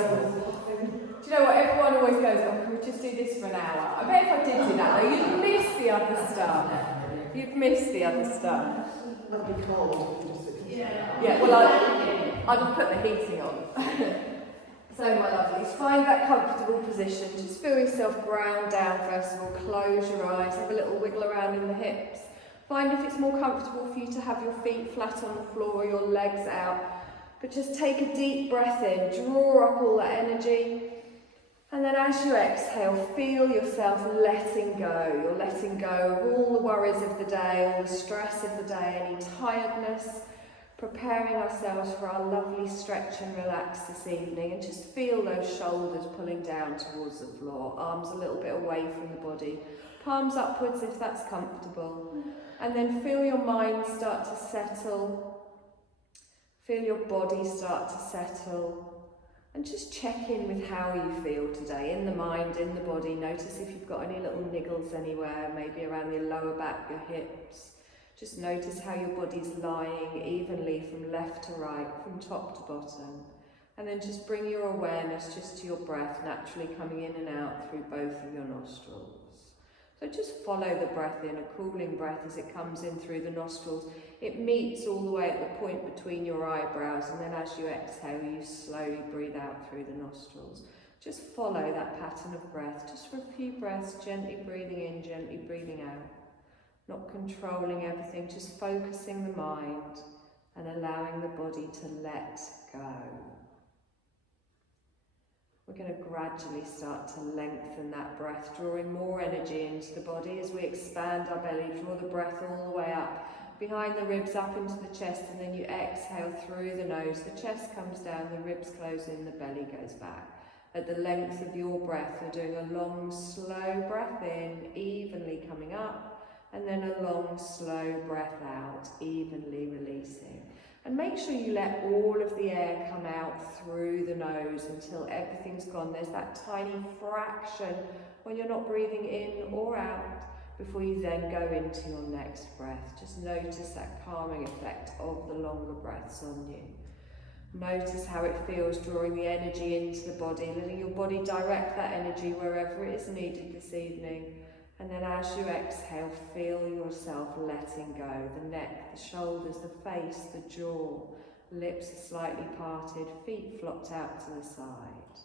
Do you know what, everyone always goes, oh, can we just do this for an hour? I bet if I did do that though, you'd miss the other stuff. You'd miss the other stuff. That'd be cold. Yeah, well, I'd have put the heating on. So, my lovelies, find that comfortable position. Just feel yourself ground down first of all. Close your eyes, have a little wiggle around in the hips. Find if it's more comfortable for you to have your feet flat on the floor or your legs out. But just take a deep breath in, draw up all that energy. And then as you exhale, feel yourself letting go. You're letting go of all the worries of the day, all the stress of the day, any tiredness. Preparing ourselves for our lovely stretch and relax this evening, and just feel those shoulders pulling down towards the floor, arms a little bit away from the body, palms upwards if that's comfortable, and then feel your mind start to settle, feel your body start to settle, and just check in with how you feel today, in the mind, in the body. Notice if you've got any little niggles anywhere, maybe around your lower back, your hips. Just notice how your body's lying evenly from left to right, from top to bottom. And then just bring your awareness just to your breath, naturally coming in and out through both of your nostrils. So just follow the breath in, a cooling breath as it comes in through the nostrils. It meets all the way at the point between your eyebrows, and then as you exhale, you slowly breathe out through the nostrils. Just follow that pattern of breath, just for a few breaths, gently breathing in, gently breathing out. Not controlling everything, just focusing the mind and allowing the body to let go. We're going to gradually start to lengthen that breath, drawing more energy into the body as we expand our belly. Draw the breath all the way up, behind the ribs, up into the chest, and then you exhale through the nose. The chest comes down, the ribs close in, the belly goes back. At the length of your breath, you're doing a long, slow breath in, evenly coming up, and then a long, slow breath out, evenly releasing. And make sure you let all of the air come out through the nose until everything's gone. There's that tiny fraction when you're not breathing in or out before you then go into your next breath. Just notice that calming effect of the longer breaths on you. Notice how it feels, drawing the energy into the body, letting your body direct that energy wherever it is needed this evening. And then as you exhale, feel yourself letting go. The neck, the shoulders, the face, the jaw, lips are slightly parted, feet flopped out to the side.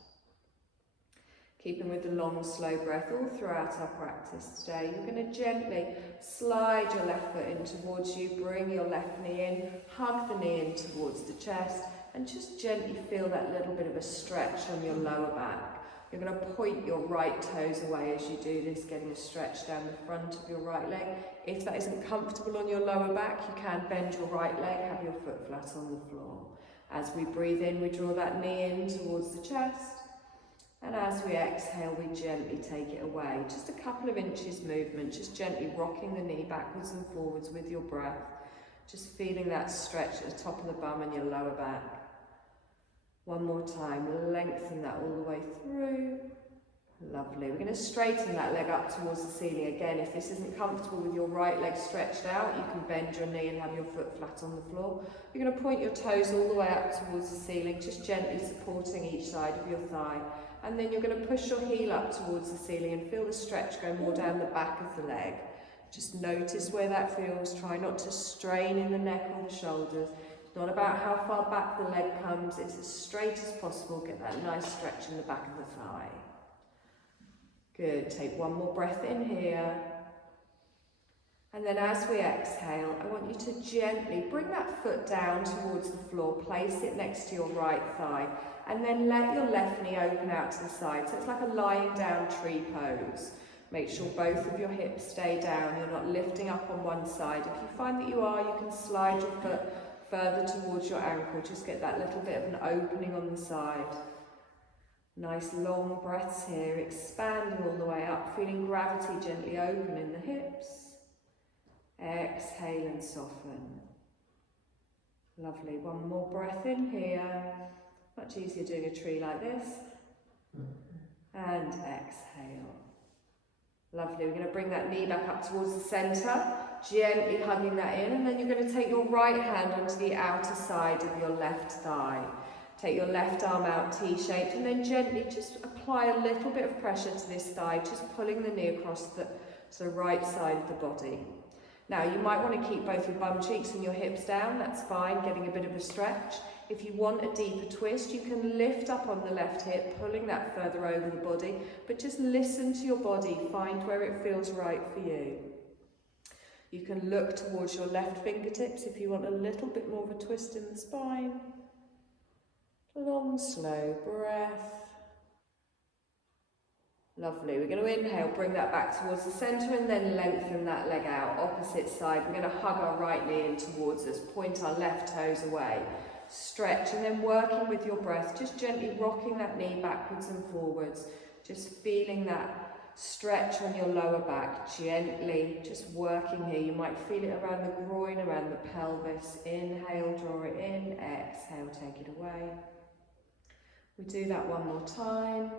Keeping with the long, slow breath all throughout our practice today, you're going to gently slide your left foot in towards you, bring your left knee in, hug the knee in towards the chest, and just gently feel that little bit of a stretch on your lower back. You're going to point your right toes away as you do this, getting a stretch down the front of your right leg. If that isn't comfortable on your lower back, you can bend your right leg, have your foot flat on the floor. As we breathe in, we draw that knee in towards the chest. And as we exhale, we gently take it away. Just a couple of inches movement, just gently rocking the knee backwards and forwards with your breath. Just feeling that stretch at the top of the bum and your lower back. One more time, lengthen that all the way through. Lovely. We're going to straighten that leg up towards the ceiling. Again, if this isn't comfortable with your right leg stretched out, you can bend your knee and have your foot flat on the floor. You're going to point your toes all the way up towards the ceiling, just gently supporting each side of your thigh. And then you're going to push your heel up towards the ceiling and feel the stretch go more down the back of the leg. Just notice where that feels. Try not to strain in the neck or the shoulders. Not about how far back the leg comes, it's as straight as possible. Get that nice stretch in the back of the thigh. Good, take one more breath in here. And then as we exhale, I want you to gently bring that foot down towards the floor, place it next to your right thigh, and then let your left knee open out to the side. So it's like a lying down tree pose. Make sure both of your hips stay down, you're not lifting up on one side. If you find that you are, you can slide your foot further towards your ankle, just get that little bit of an opening on the side. Nice long breaths here, expanding all the way up, feeling gravity gently open in the hips. Exhale and soften. Lovely, one more breath in here. Much easier doing a tree like this. And exhale. Lovely, we're going to bring that knee back up towards the centre, gently hugging that in, and then you're going to take your right hand onto the outer side of your left thigh. Take your left arm out T-shaped and then gently just apply a little bit of pressure to this thigh, just pulling the knee across to the right side of the body. Now you might want to keep both your bum cheeks and your hips down, that's fine, getting a bit of a stretch. If you want a deeper twist, you can lift up on the left hip, pulling that further over the body, but just listen to your body, find where it feels right for you. You can look towards your left fingertips if you want a little bit more of a twist in the spine. Long, slow breath. Lovely. We're going to inhale, bring that back towards the centre and then lengthen that leg out. Opposite side, we're going to hug our right knee in towards us, point our left toes away. Stretch and then working with your breath, just gently rocking that knee backwards and forwards. Just feeling that stretch on your lower back, gently, just working here. You might feel it around the groin, around the pelvis. Inhale, draw it in. Exhale, take it away. We do that one more time.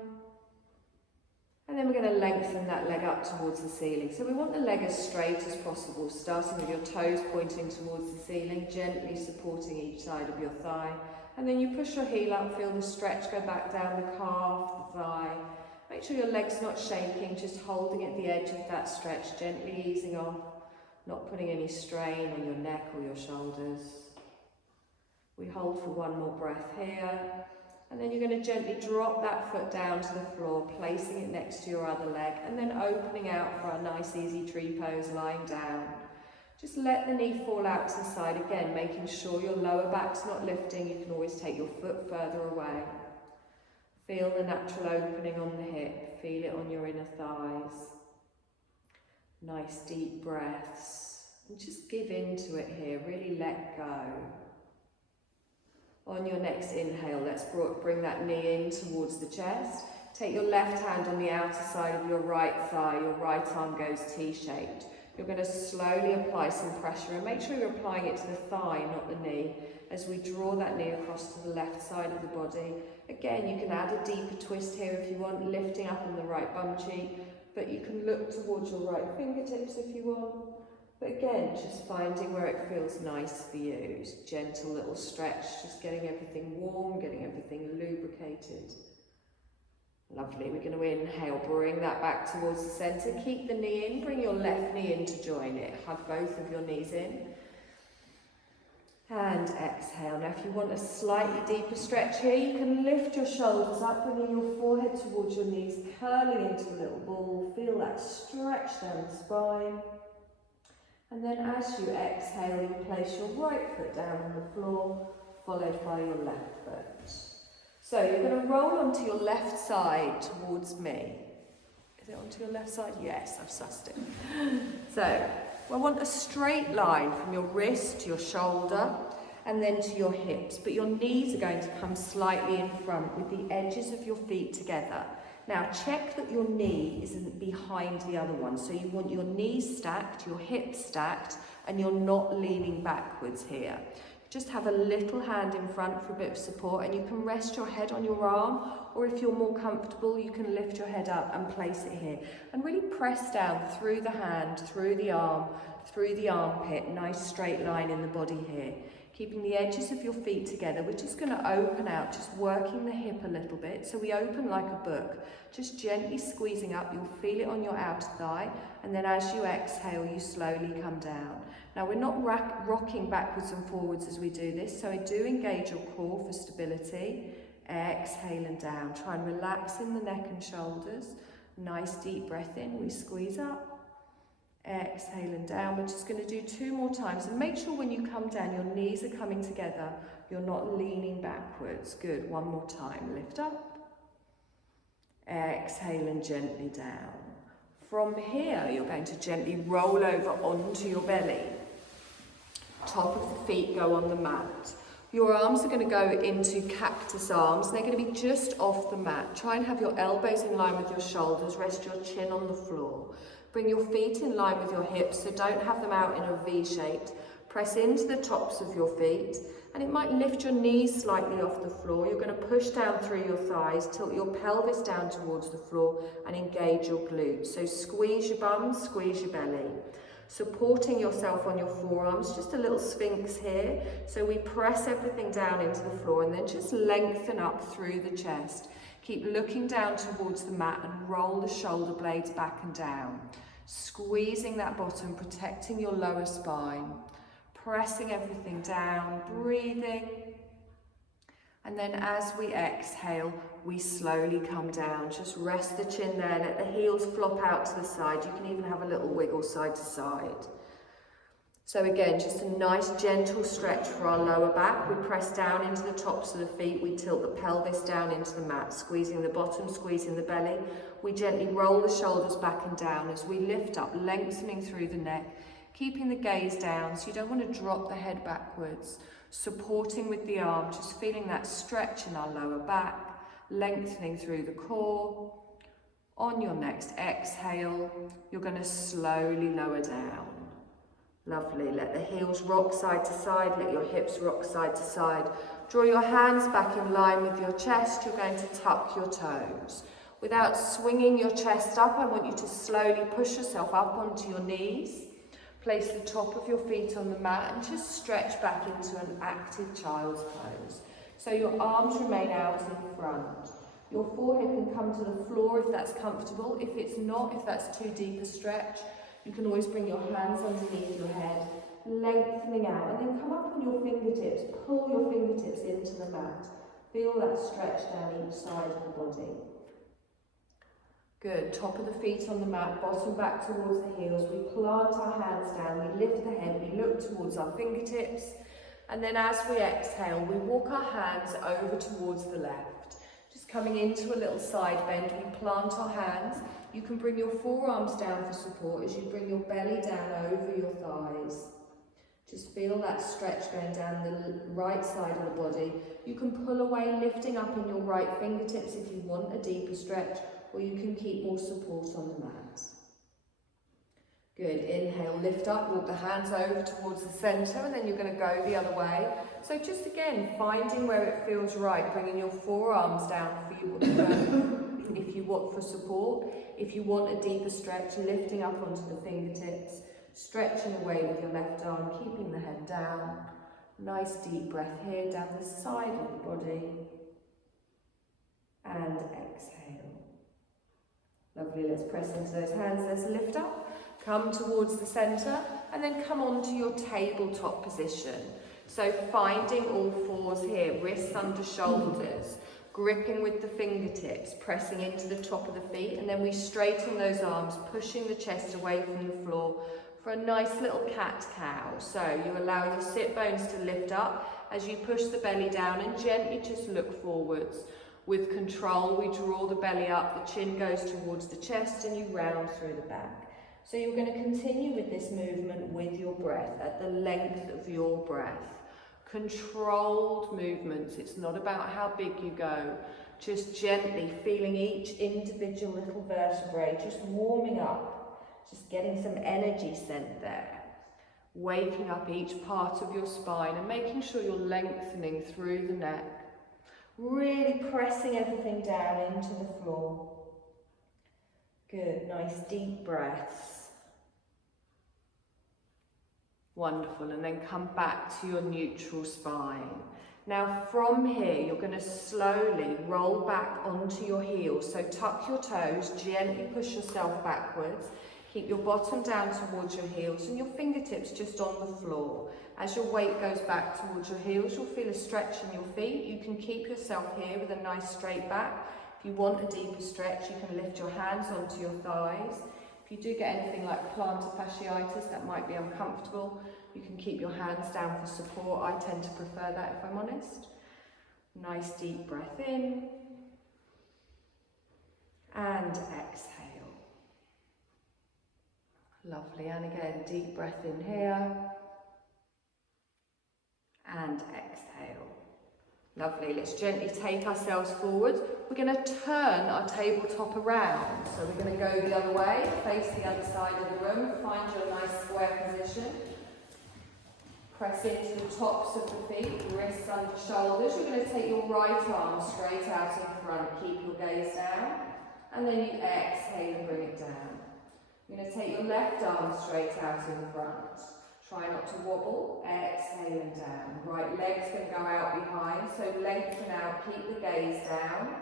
And then we're going to lengthen that leg up towards the ceiling. So we want the leg as straight as possible, starting with your toes pointing towards the ceiling, gently supporting each side of your thigh. And then you push your heel up, feel the stretch go back down the calf, the thigh. Make sure your leg's not shaking, just holding at the edge of that stretch, gently easing off, not putting any strain on your neck or your shoulders. We hold for one more breath here. And then you're going to gently drop that foot down to the floor, placing it next to your other leg, and then opening out for a nice easy tree pose, lying down. Just let the knee fall out to the side again, making sure your lower back's not lifting. You can always take your foot further away. Feel the natural opening on the hip, feel it on your inner thighs. Nice deep breaths, and just give into it here, really let go. On your next inhale, let's bring that knee in towards the chest. Take your left hand on the outer side of your right thigh, your right arm goes T-shaped. You're going to slowly apply some pressure and make sure you're applying it to the thigh, not the knee, as we draw that knee across to the left side of the body. Again, you can add a deeper twist here if you want, lifting up on the right bum cheek, but you can look towards your right fingertips if you want. But again, just finding where it feels nice for you. Just gentle little stretch, just getting everything warm, getting everything lubricated. Lovely, we're going to inhale, bring that back towards the centre. Keep the knee in, bring your left knee in to join it. Hug both of your knees in. And exhale. Now if you want a slightly deeper stretch here, you can lift your shoulders up, bringing your forehead towards your knees, curling into a little ball. Feel that stretch down the spine. And then as you exhale, you place your right foot down on the floor, followed by your left foot. So you're going to roll onto your left side towards me. Is it onto your left side? Yes, I've sussed it. So I want a straight line from your wrist to your shoulder and then to your hips, but your knees are going to come slightly in front with the edges of your feet together. Now check that your knee isn't behind the other one. So you want your knees stacked, your hips stacked, and you're not leaning backwards here. Just have a little hand in front for a bit of support, and you can rest your head on your arm, or if you're more comfortable, you can lift your head up and place it here. And really press down through the hand, through the arm, through the armpit, nice straight line in the body here. Keeping the edges of your feet together, we're just going to open out, just working the hip a little bit. So we open like a book, just gently squeezing up. You'll feel it on your outer thigh, and then as you exhale, you slowly come down. Now we're not rocking backwards and forwards as we do this, so I do engage your core for stability. Exhale and down. Try and relax in the neck and shoulders. Nice deep breath in, we squeeze up. Exhale and down. We're just going to do 2 more times, and make sure when you come down your knees are coming together, you're not leaning backwards. Good, 1 more time. Lift up. Exhale and gently down. From here you're going to gently roll over onto your belly. Top of the feet go on the mat. Your arms are going to go into cactus arms. They're going to be just off the mat. Try and have your elbows in line with your shoulders. Rest your chin on the floor. Bring your feet in line with your hips, so don't have them out in a V shape. Press into the tops of your feet, and it might lift your knees slightly off the floor. You're going to push down through your thighs, tilt your pelvis down towards the floor, and engage your glutes. So squeeze your bum, squeeze your belly. Supporting yourself on your forearms, just a little sphinx here. So we press everything down into the floor and then just lengthen up through the chest. Keep looking down towards the mat and roll the shoulder blades back and down. Squeezing that bottom, protecting your lower spine. Pressing everything down, breathing. And then as we exhale, we slowly come down. Just rest the chin there, let the heels flop out to the side. You can even have a little wiggle side to side. So again, just a nice gentle stretch for our lower back. We press down into the tops of the feet. We tilt the pelvis down into the mat, squeezing the bottom, squeezing the belly. We gently roll the shoulders back and down as we lift up, lengthening through the neck, keeping the gaze down so you don't want to drop the head backwards. Supporting with the arm, just feeling that stretch in our lower back, lengthening through the core. On your next exhale, you're going to slowly lower down. Lovely. Let the heels rock side to side, let your hips rock side to side. Draw your hands back in line with your chest. You're going to tuck your toes. Without swinging your chest up, I want you to slowly push yourself up onto your knees. Place the top of your feet on the mat and just stretch back into an active child's pose. So your arms remain out in front. Your forehead can come to the floor if that's comfortable. If it's not, if that's too deep a stretch, you can always bring your hands underneath your head, lengthening out, and then come up on your fingertips. Pull your fingertips into the mat. Feel that stretch down each side of the body. Good. Top of the feet on the mat, bottom back towards the heels. We plant our hands down, we lift the head, we look towards our fingertips, and then as we exhale, we walk our hands over towards the left. Just coming into a little side bend, we plant our hands. You can bring your forearms down for support as you bring your belly down over your thighs. Just feel that stretch going down the right side of the body. You can pull away, lifting up in your right fingertips if you want a deeper stretch, or you can keep more support on the mat. Good, inhale, lift up, walk the hands over towards the centre, and then you're going to go the other way. So just again, finding where it feels right, bringing your forearms down for you, if you want for support. If you want a deeper stretch, lifting up onto the fingertips, stretching away with your left arm, keeping the head down. Nice deep breath here, down the side of the body. And exhale. Lovely, let's press into those hands, let's lift up, come towards the centre, and then come onto your tabletop position. So finding all fours here, wrists under shoulders, gripping with the fingertips, pressing into the top of the feet, and then we straighten those arms, pushing the chest away from the floor for a nice little cat-cow. So you allow your sit bones to lift up as you push the belly down and gently just look forwards. With control, we draw the belly up, the chin goes towards the chest, and you round through the back. So you're going to continue with this movement with your breath, at the length of your breath. Controlled movements. It's not about how big you go. Just gently feeling each individual little vertebrae, just warming up, just getting some energy sent there. Waking up each part of your spine and making sure you're lengthening through the neck. Really pressing everything down into the floor. Good, nice deep breaths. Wonderful, and then come back to your neutral spine. Now from here, you're going to slowly roll back onto your heels. So tuck your toes, gently push yourself backwards. Keep your bottom down towards your heels and your fingertips just on the floor. As your weight goes back towards your heels, you'll feel a stretch in your feet. You can keep yourself here with a nice straight back. If you want a deeper stretch, you can lift your hands onto your thighs. If you do get anything like plantar fasciitis, that might be uncomfortable, you can keep your hands down for support. I tend to prefer that if I'm honest. Nice deep breath in. And exhale. Lovely, and again, deep breath in here. And exhale. Lovely, let's gently take ourselves forward. We're going to turn our tabletop around. So we're going to go the other way, face the other side of the room, find your nice square position. Press into the tops of the feet, wrists under shoulders. You're going to take your right arm straight out in front, keep your gaze down. And then you exhale and bring it down. You're going to take your left arm straight out in front. Try not to wobble. Exhale and down. Right leg's going to go out behind, so lengthen out. Keep the gaze down.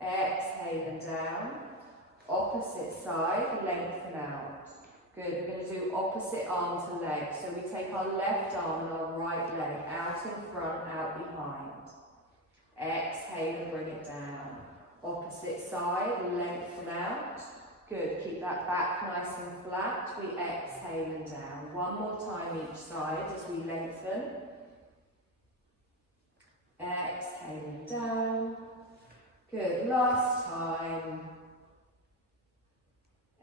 Exhale and down. Opposite side, lengthen out. Good. We're going to do opposite arm to leg. So we take our left arm and our right leg out in front, out behind. Exhale and bring it down. Opposite side, lengthen out. Good. Keep that back nice and flat. We exhale and down. One more time each side as we lengthen. Exhale and down. Good. Last time.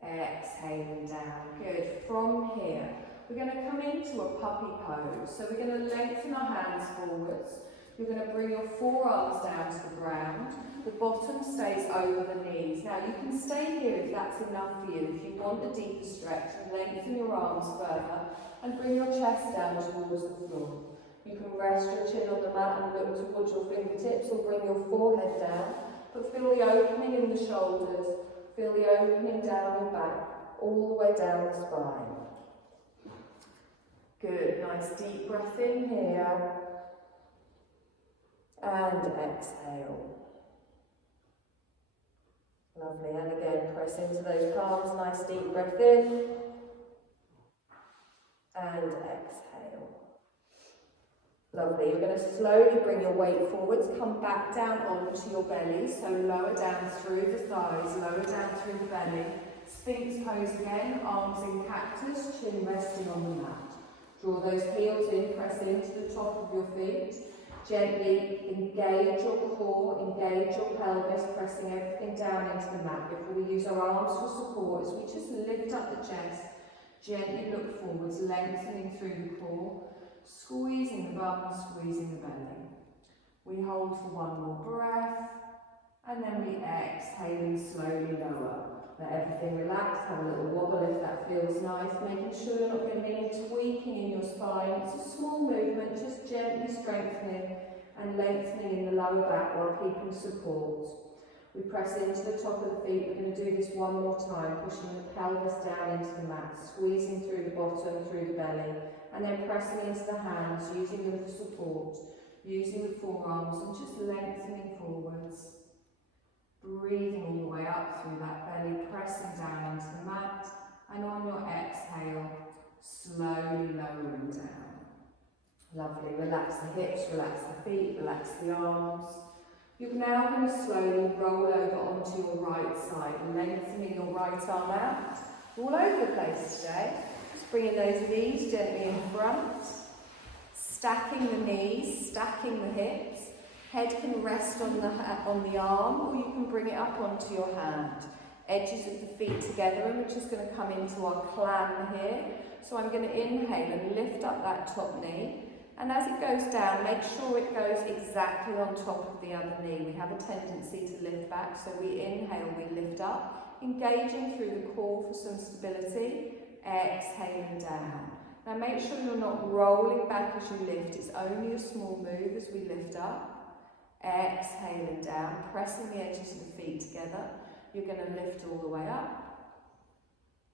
Exhale and down. Good. From here, we're going to come into a puppy pose. So we're going to lengthen our hands forwards. You're going to bring your forearms down to the ground. The bottom stays over the knees. Now you can stay here if that's enough for you. If you want a deeper stretch, lengthen your arms further and bring your chest down towards the floor. You can rest your chin on the mat and look towards your fingertips or bring your forehead down. But feel the opening in the shoulders. Feel the opening down your back, all the way down the spine. Good, nice deep breath in here. And exhale. Lovely, and again, press into those palms, nice deep breath in. And exhale. Lovely, you're going to slowly bring your weight forwards, come back down onto your belly, so lower down through the thighs, lower down through the belly. Sphinx pose again, arms in cactus, chin resting on the mat. Draw those heels in, press into the top of your feet. Gently engage your core, engage your pelvis, pressing everything down into the mat. Before we use our arms for support, as we just lift up the chest, gently look forwards, lengthening through the core, squeezing the bum, squeezing the belly. We hold for one more breath, and then we exhale and slowly lower. Let everything relax, have a little wobble if that feels nice, making sure you're not getting any tweaking in your spine. It's a small movement, just gently strengthening and lengthening in the lower back while keeping support. We press into the top of the feet. We're going to do this one more time, pushing the pelvis down into the mat, squeezing through the bottom, through the belly, and then pressing into the hands, using them for support, using the forearms and just lengthening forwards. Breathing all the way up through that belly, pressing down into the mat, and on your exhale, slowly lowering down. Lovely, relax the hips, relax the feet, relax the arms. You're now going to slowly roll over onto your right side, lengthening your right arm out. All over the place today. Just bringing those knees gently in front, stacking the knees, stacking the hips. Head can rest on the arm, or you can bring it up onto your hand. Edges of the feet together, and we're just going to come into our clam here. So I'm going to inhale and lift up that top knee. And as it goes down, make sure it goes exactly on top of the other knee. We have a tendency to lift back, so we inhale, we lift up, engaging through the core for some stability, exhaling down. Now make sure you're not rolling back as you lift, it's only a small move as we lift up. Exhaling down, pressing the edges of the feet together. You're going to lift all the way up.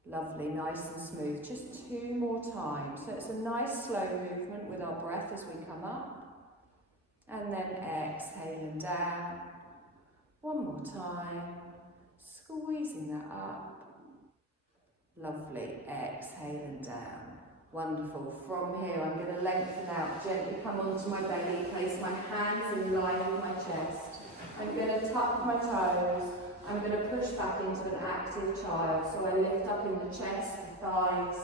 Lovely, nice and smooth. Just two more times. So it's a nice slow movement with our breath as we come up. And then exhaling down. One more time. Squeezing that up. Lovely, exhaling down. Wonderful. From here, I'm going to lengthen out, gently come onto my belly, place my hands in line with my chest. I'm going to tuck my toes. I'm going to push back into an active child. So I lift up in the chest, the thighs,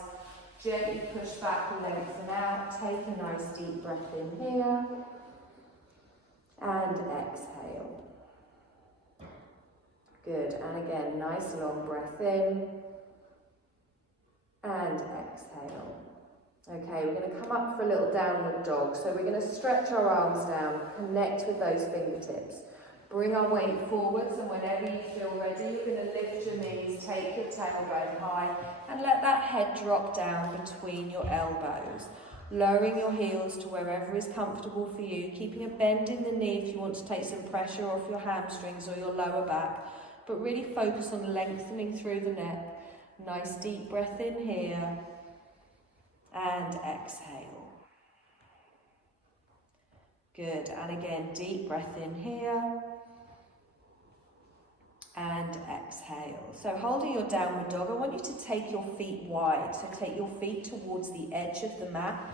gently push back and lengthen out. Take a nice deep breath in here. And exhale. Good. And again, nice long breath in. And exhale. Okay, we're going to come up for a little downward dog. So we're going to stretch our arms down, connect with those fingertips. Bring our weight forwards, and whenever you feel ready, you're going to lift your knees, take your tailbone high, and let that head drop down between your elbows. Lowering your heels to wherever is comfortable for you, keeping a bend in the knee if you want to take some pressure off your hamstrings or your lower back, but really focus on lengthening through the neck. Nice deep breath in here. And exhale. Good, and again, deep breath in here. And exhale. So holding your downward dog, I want you to take your feet wide. So take your feet towards the edge of the mat.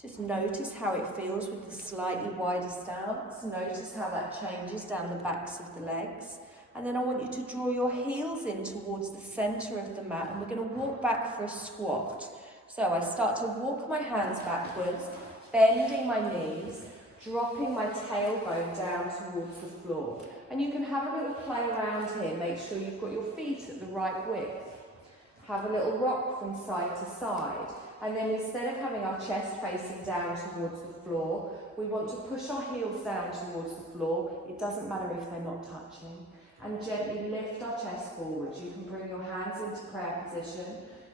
Just notice how it feels with the slightly wider stance. Notice how that changes down the backs of the legs. And then I want you to draw your heels in towards the centre of the mat, and we're going to walk back for a squat. So I start to walk my hands backwards, bending my knees, dropping my tailbone down towards the floor. And you can have a little play around here. Make sure you've got your feet at the right width. Have a little rock from side to side. And then instead of having our chest facing down towards the floor, we want to push our heels down towards the floor. It doesn't matter if they're not touching. And gently lift our chest forwards. You can bring your hands into prayer position.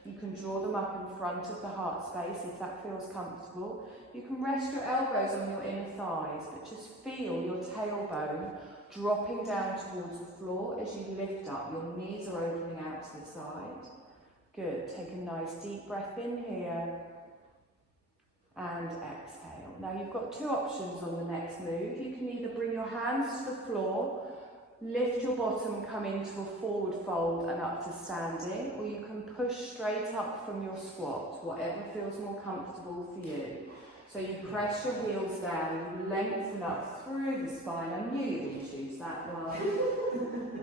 You can draw them up in front of the heart space if that feels comfortable. You can rest your elbows on your inner thighs, but just feel your tailbone dropping down towards the floor as you lift up. Your knees are opening out to the side. Good. Take a nice deep breath in here and exhale. Now you've got two options on the next move. You can either bring your hands to the floor, lift your bottom, come into a forward fold and up to standing, or you can push straight up from your squat, whatever feels more comfortable for you. So you press your heels down, you lengthen up through the spine. I knew you would choose that one.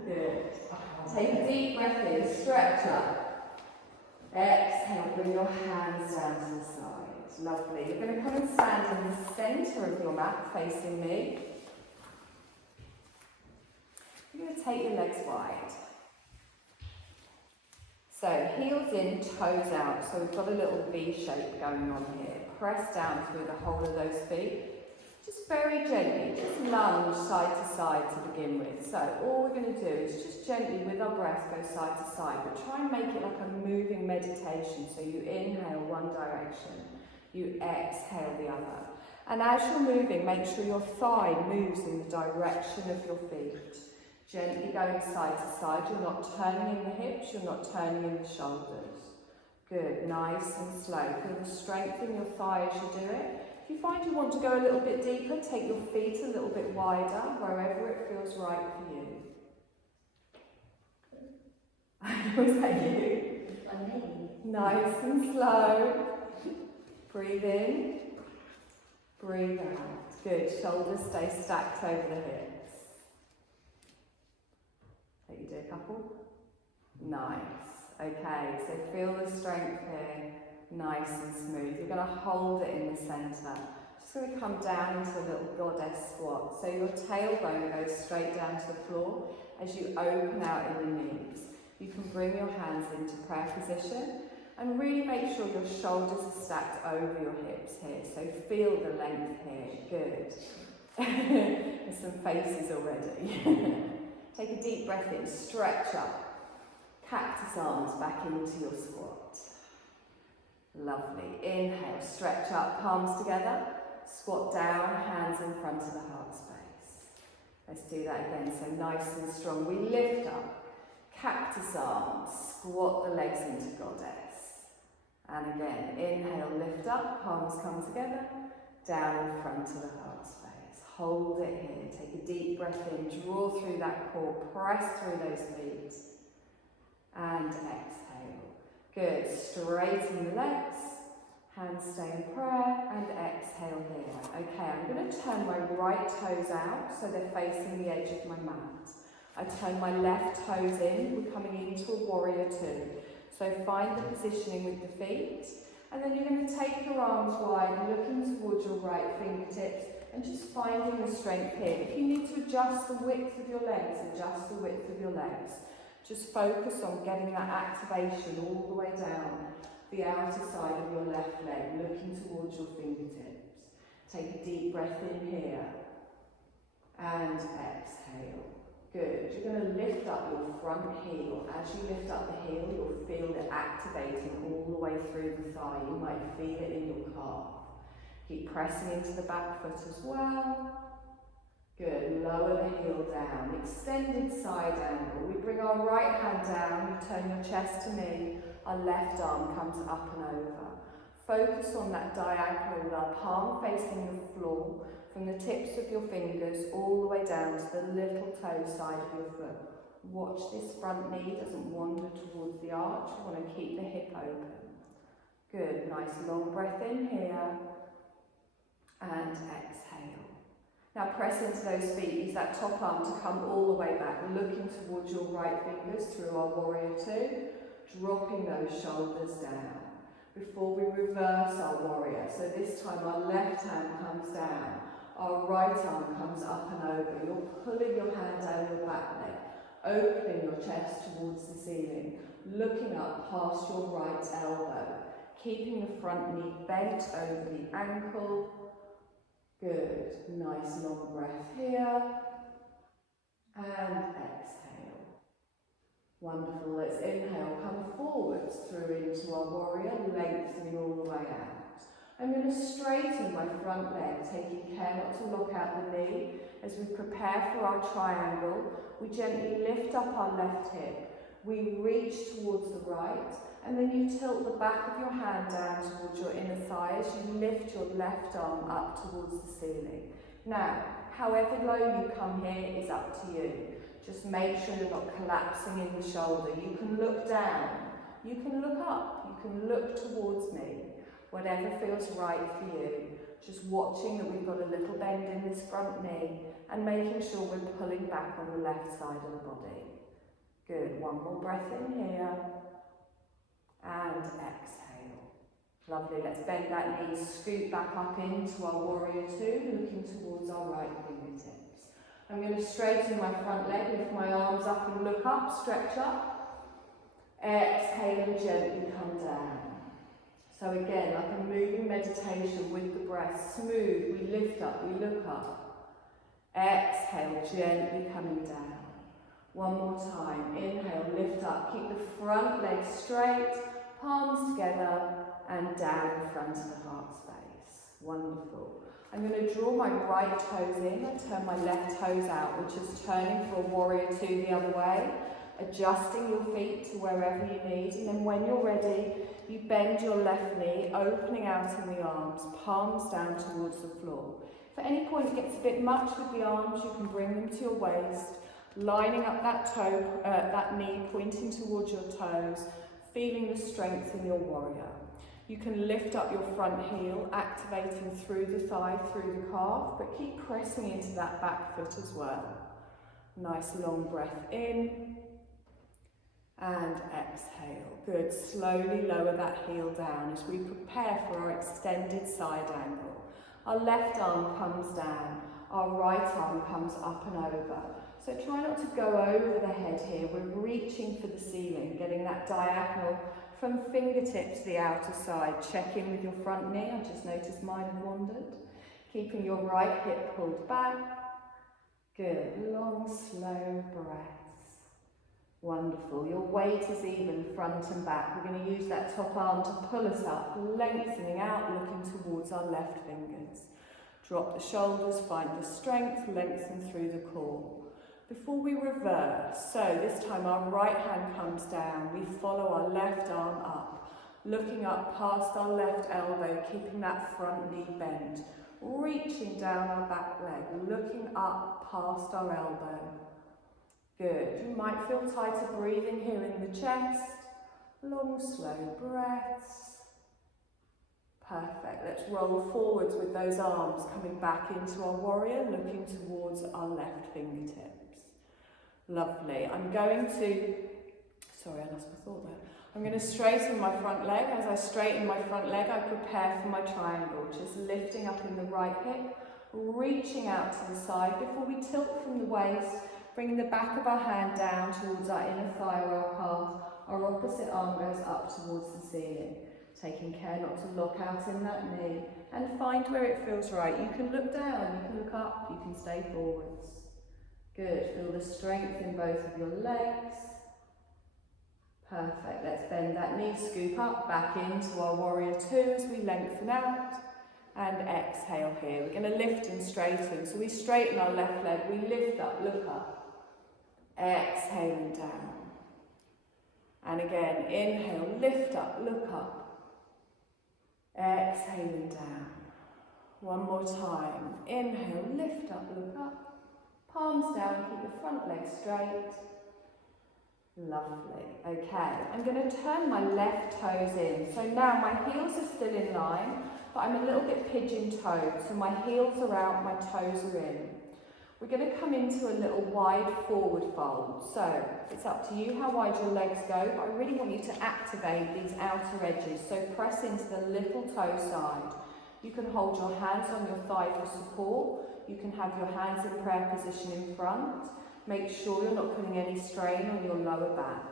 Good. Take a deep breath in, stretch up. Exhale, bring your hands down to the side. Lovely. You're going to come and stand in the centre of your mat, facing me. You're going to take your legs wide. So heels in, toes out. So we've got a little V shape going on here. Press down through the whole of those feet. Just very gently, just lunge side to side to begin with. So all we're going to do is just gently with our breath go side to side, but try and make it like a moving meditation. So you inhale one direction, you exhale the other. And as you're moving, make sure your thigh moves in the direction of your feet. Gently going side to side. You're not turning in the hips, you're not turning in the shoulders. Good, nice and slow. Feel the strength in your thigh as you do it. If you find you want to go a little bit deeper, take your feet a little bit wider, wherever it feels right for you. Was that you? Nice and slow. Breathe in, breathe out. Good, shoulders stay stacked over the hips. Let you do a couple. Nice. Okay, so feel the strength here, nice and smooth. You're going to hold it in the centre. Just going to come down into a little goddess squat. So your tailbone goes straight down to the floor as you open out in the knees. You can bring your hands into prayer position and really make sure your shoulders are stacked over your hips here. So feel the length here. Good. There's some faces already. Take a deep breath in, stretch up. Cactus arms back into your squat. Lovely. Inhale, stretch up, palms together. Squat down, hands in front of the heart space. Let's do that again, so nice and strong. We lift up, cactus arms, squat the legs into goddess. And again, inhale, lift up, palms come together, down in front of the heart space. Hold it here, take a deep breath in, draw through that core, press through those feet. And exhale. Good. Straighten the legs. Hands stay in prayer. And exhale here. Okay, I'm going to turn my right toes out so they're facing the edge of my mat. I turn my left toes in. We're coming into a warrior two. So find the positioning with the feet. And then you're going to take your arms wide, looking towards your right fingertips and just finding the strength here. If you need to adjust the width of your legs, adjust the width of your legs. Just focus on getting that activation all the way down the outer side of your left leg, looking towards your fingertips. Take a deep breath in here and exhale. Good. You're going to lift up your front heel. As you lift up the heel, you'll feel it activating all the way through the thigh. You might feel it in your calf. Keep pressing into the back foot as well. Good. Lower the heel down. extended side angle. We bring our right hand down, you turn your chest to knee, our left arm comes up and over. Focus on that diagonal with our palm facing the floor, from the tips of your fingers all the way down to the little toe side of your foot. Watch this front knee doesn't wander towards the arch. You want to keep the hip open. Good, nice long breath in here. And exhale. Now press into those feet, use that top arm to come all the way back, looking towards your right fingers through our warrior two, dropping those shoulders down. Before we reverse our warrior, so this time our left hand comes down, our right arm comes up and over. You're pulling your hand down your back leg, opening your chest towards the ceiling, looking up past your right elbow, keeping the front knee bent over the ankle. Good, nice long breath here, and exhale. Wonderful, let's inhale, come forwards through into our warrior, lengthening all the way out. I'm going to straighten my front leg, taking care not to lock out the knee. As we prepare for our triangle, we gently lift up our left hip, we reach towards the right, and then you tilt the back of your hand down towards your inner thigh as you lift your left arm up towards the ceiling. Now, however low you come here is up to you. Just make sure you're not collapsing in the shoulder. You can look down, you can look up, you can look towards me. Whatever feels right for you. Just watching that we've got a little bend in this front knee and making sure we're pulling back on the left side of the body. Good, one more breath in here. And exhale. Lovely, let's bend that knee, scoot back up into our warrior two, looking towards our right fingertips. I'm going to straighten my front leg, lift my arms up and look up, stretch up. Exhale and gently come down. So again, like a moving meditation with the breath, smooth, we lift up, we look up. Exhale, gently coming down. One more time, inhale, lift up, keep the front leg straight, palms together, and down in front of the heart space. Wonderful. I'm going to draw my right toes in and turn my left toes out, which is turning for a warrior two the other way, adjusting your feet to wherever you need, and then when you're ready, you bend your left knee, opening out in the arms, palms down towards the floor. If at any point it gets a bit much with the arms, you can bring them to your waist, lining up that toe, that knee, pointing towards your toes, feeling the strength in your warrior. You can lift up your front heel, activating through the thigh, through the calf, but keep pressing into that back foot as well. Nice long breath in, and exhale. Good, slowly lower that heel down as we prepare for our extended side angle. Our left arm comes down, our right arm comes up and over. So try not to go over the head here. We're reaching for the ceiling, getting that diagonal from fingertips to the outer side. Check in with your front knee. I just noticed mine had wandered. Keeping your right hip pulled back. Good, long, slow breaths. Wonderful. Your weight is even front and back. We're going to use that top arm to pull us up, lengthening out, looking towards our left fingers. Drop the shoulders, find the strength, lengthen through the core. Before we reverse, so this time our right hand comes down, we follow our left arm up, looking up past our left elbow, keeping that front knee bent, reaching down our back leg, looking up past our elbow. Good, you might feel tighter breathing here in the chest, long slow breaths. Perfect, let's roll forwards with those arms, coming back into our warrior, looking towards our left fingertips. Lovely. I'm going to, sorry, I lost my thought there. I'm going to straighten my front leg. As I straighten my front leg, I prepare for my triangle, just lifting up in the right hip, reaching out to the side before we tilt from the waist, bringing the back of our hand down towards our inner thigh or our calf. Our opposite arm goes up towards the ceiling, taking care not to lock out in that knee, and find where it feels right. You can look down, you can look up, you can stay forwards. Good, feel the strength in both of your legs. Perfect, let's bend that knee, scoop up, back into our warrior two as we lengthen out, and exhale here. We're going to lift and straighten, so we straighten our left leg, we lift up, look up. Exhaling down. And again, inhale, lift up, look up. Exhaling down. One more time. Inhale, lift up, look up. Palms down, keep the front leg straight. Lovely. Okay, I'm going to turn my left toes in. So now my heels are still in line, but I'm a little bit pigeon-toed. So my heels are out, my toes are in. We're going to come into a little wide forward fold. So it's up to you how wide your legs go, but I really want you to activate these outer edges. So press into the little toe side. You can hold your hands on your thigh for support. You can have your hands in prayer position in front. Make sure you're not putting any strain on your lower back.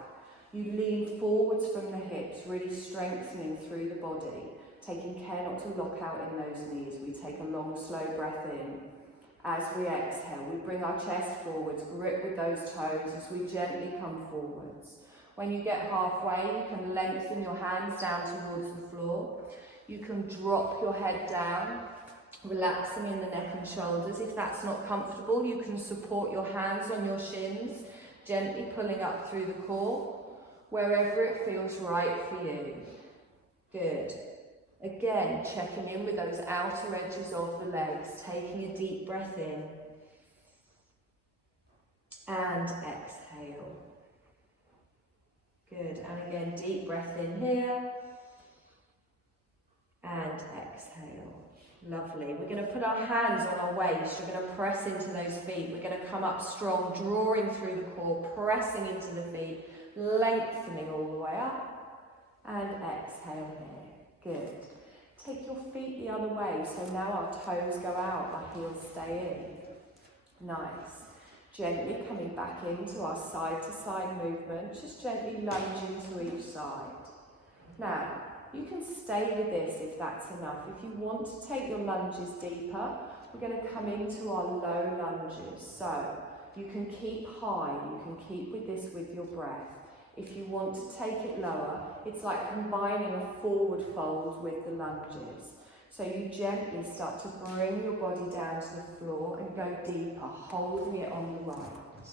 You lean forwards from the hips, really strengthening through the body, taking care not to lock out in those knees. We take a long, slow breath in. As we exhale, we bring our chest forwards, grip with those toes as we gently come forwards. When you get halfway, you can lengthen your hands down towards the floor. You can drop your head down, relaxing in the neck and shoulders. If that's not comfortable, you can support your hands on your shins, gently pulling up through the core, wherever it feels right for you. Good. Again, checking in with those outer edges of the legs, taking a deep breath in and exhale. Good, and again, deep breath in here and exhale. Lovely. We're going to put our hands on our waist. You're going to press into those feet. We're going to come up strong, drawing through the core, pressing into the feet, lengthening all the way up and exhale here. Good. Take your feet the other way, so now our toes go out, our heels stay in. Nice. Gently coming back into our side-to-side movement, just gently lunging to each side. Now, you can stay with this if that's enough. If you want to take your lunges deeper, we're going to come into our low lunges. So, you can keep high, you can keep with this with your breath. If you want to take it lower, it's like combining a forward fold with the lunges. So you gently start to bring your body down to the floor and go deeper, holding it on the right.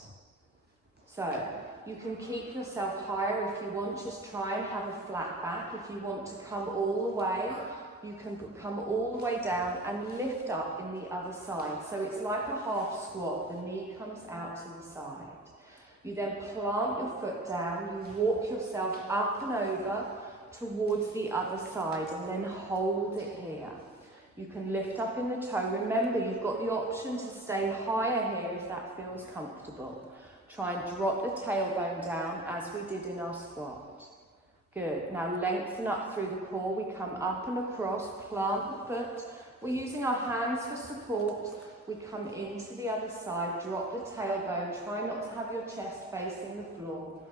So you can keep yourself higher if you want, just try and have a flat back. If you want to come all the way, you can come all the way down and lift up in the other side. So it's like a half squat, the knee comes out to the side. You then plant your foot down, you walk yourself up and over towards the other side and then hold it here. You can lift up in the toe. Remember, you've got the option to stay higher here if that feels comfortable. Try and drop the tailbone down as we did in our squat. Good. Now lengthen up through the core. We come up and across, plant the foot. We're using our hands for support. We come into the other side, drop the tailbone, try not to have your chest facing the floor.